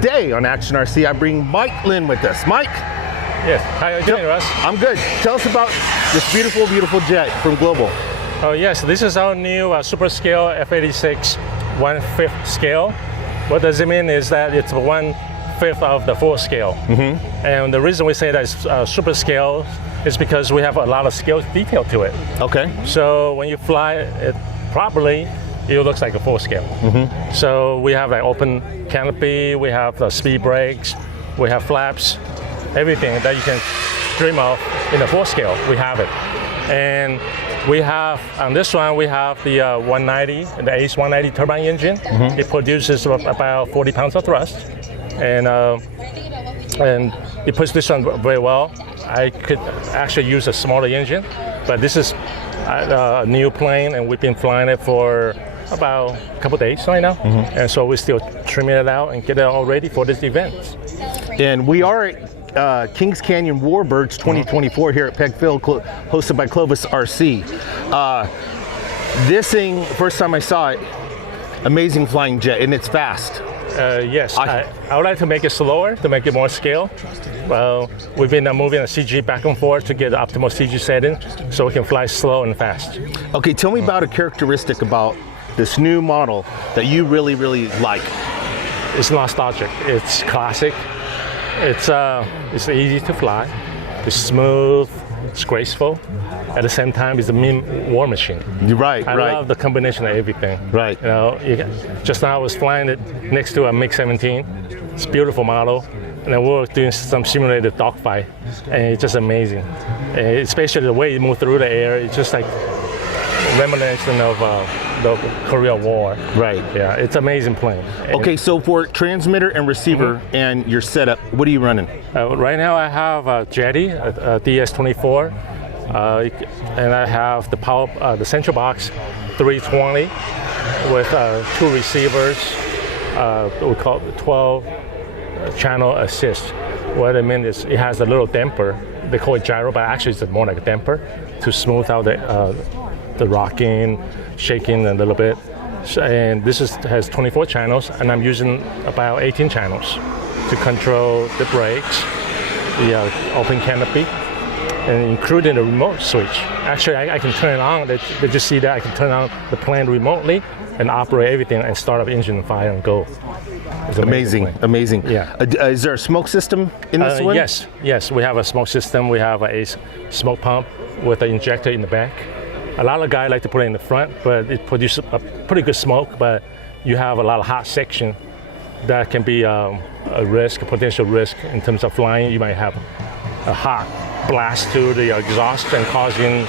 today on Action RC, I bring Mike Lynn with us. Mike? Yes, how are you doing, Russ? I'm good. Tell us about this beautiful, beautiful jet from Global. Oh yes, this is our new super scale F-86 1/5 scale. What does it mean is that it's 1/5 of the full scale. And the reason we say that it's super scale is because we have a lot of scale detail to it. Okay. So when you fly it properly, it looks like a full scale. So we have an open canopy, we have the speed brakes, we have flaps, everything that you can dream of in the full scale, we have it. And we have, on this one, we have the 190, the ACE 190 turbine engine. It produces about 40 pounds of thrust. And it puts this one very well. I could actually use a smaller engine, but this is a new plane, and we've been flying it for about a couple days right now. And so we're still trimming it out and get it all ready for this event. And we are at Kings Canyon Warbirds 2024 here at Peg Field, hosted by Clovis RC. This thing, first time I saw it, amazing flying jet, and it's fast. Yes, I would like to make it slower, to make it more scale. Well, we've been moving the CG back and forth to get the optimal CG setting so we can fly slow and fast. Okay, tell me about a characteristic about this new model that you really, really like. It's nostalgic, it's classic, it's easy to fly, it's smooth, it's graceful. At the same time, it's a mean war machine. Right, I love the combination of everything. Right. You know, just now I was flying it next to a MiG-17. It's a beautiful model. And then we were doing some simulated dogfight, and it's just amazing. And especially the way it moved through the air, it's just like reminiscent of the Korean War. Right. Yeah, it's an amazing plane. Okay, so for transmitter and receiver and your setup, what are you running? Right now I have a Jeti, a DS-24. And I have the Central Box 320 with 2 receivers. We call it 12 channel assist. What I mean is it has a little damper. They call it gyro, but actually it's more like a damper to smooth out the rocking, shaking a little bit. And this has 24 channels, and I'm using about 18 channels to control the brakes, the open canopy, and including the remote switch. Actually, I can turn it on. Did you see that? I can turn on the plane remotely and operate everything and start up engine, fire, and go. It's amazing, amazing. Yeah. Is there a smoke system in this one? Yes. We have a smoke system. We have a smoke pump with an injector in the back. A lot of guys like to put it in the front, but it produces a pretty good smoke. But you have a lot of hot section that can be a potential risk in terms of flying. You might have a hot blast to the exhaust and causing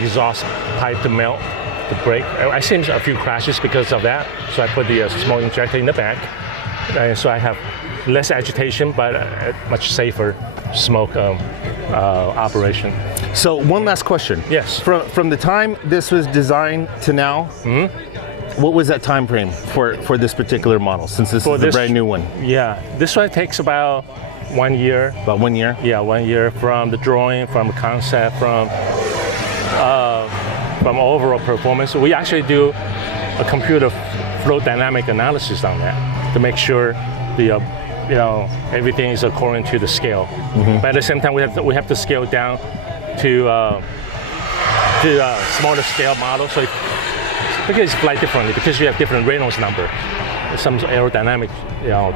exhaust pipe to melt, to break. I've seen a few crashes because of that, so I put the smoke injector in the back, and so I have less agitation but a much safer smoke operation. So one last question. Yes. From the time this was designed to now, what was that time frame for this particular model, since this is a brand new one? Yeah, this one takes about 1 year. About 1 year? Yeah, 1 year from the drawing, from the concept, from overall performance. We actually do a computer flow dynamic analysis on that to make sure the everything is according to the scale. But at the same time, we have to scale down to a smaller scale model, so because it's fly differently, because you have different Reynolds number, some aerodynamic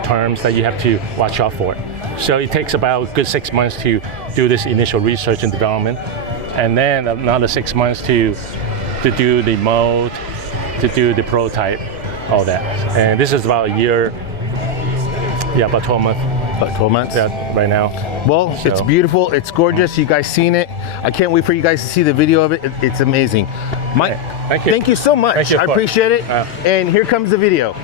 terms that you have to watch out for. So it takes about a good 6 months to do this initial research and development, and then another 6 months to do the mold, to do the prototype, all that. And this is about a year, about 12 months. About 12 months? Yeah, right now. Well, so. It's beautiful, it's gorgeous, you guys seen it. I can't wait for you guys to see the video of it. It's amazing. Mike, thank you so much. I appreciate it. And here comes the video.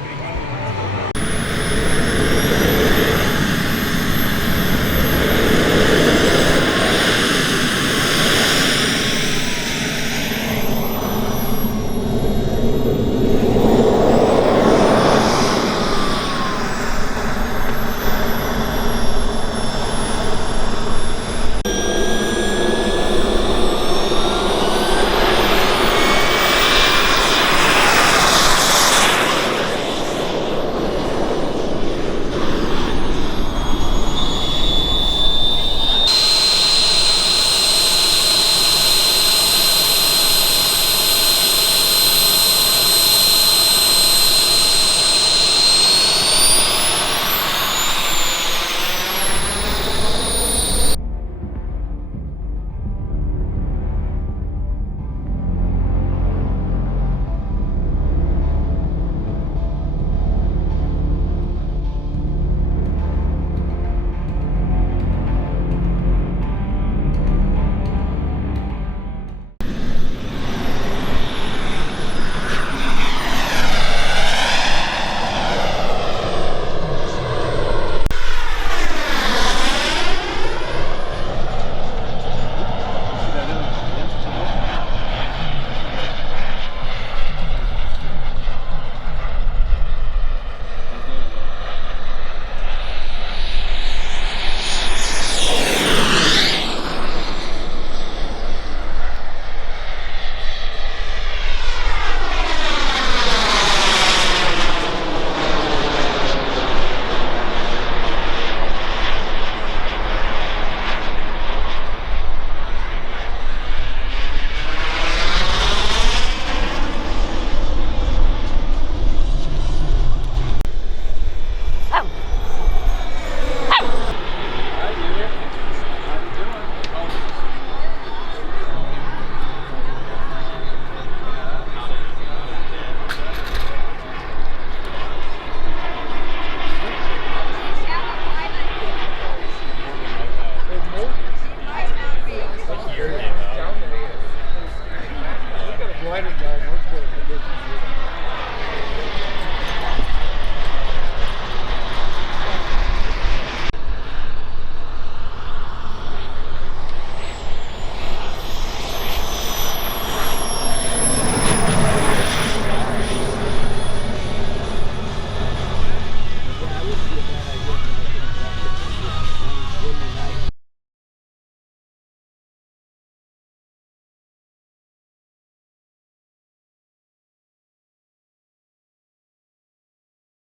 guys.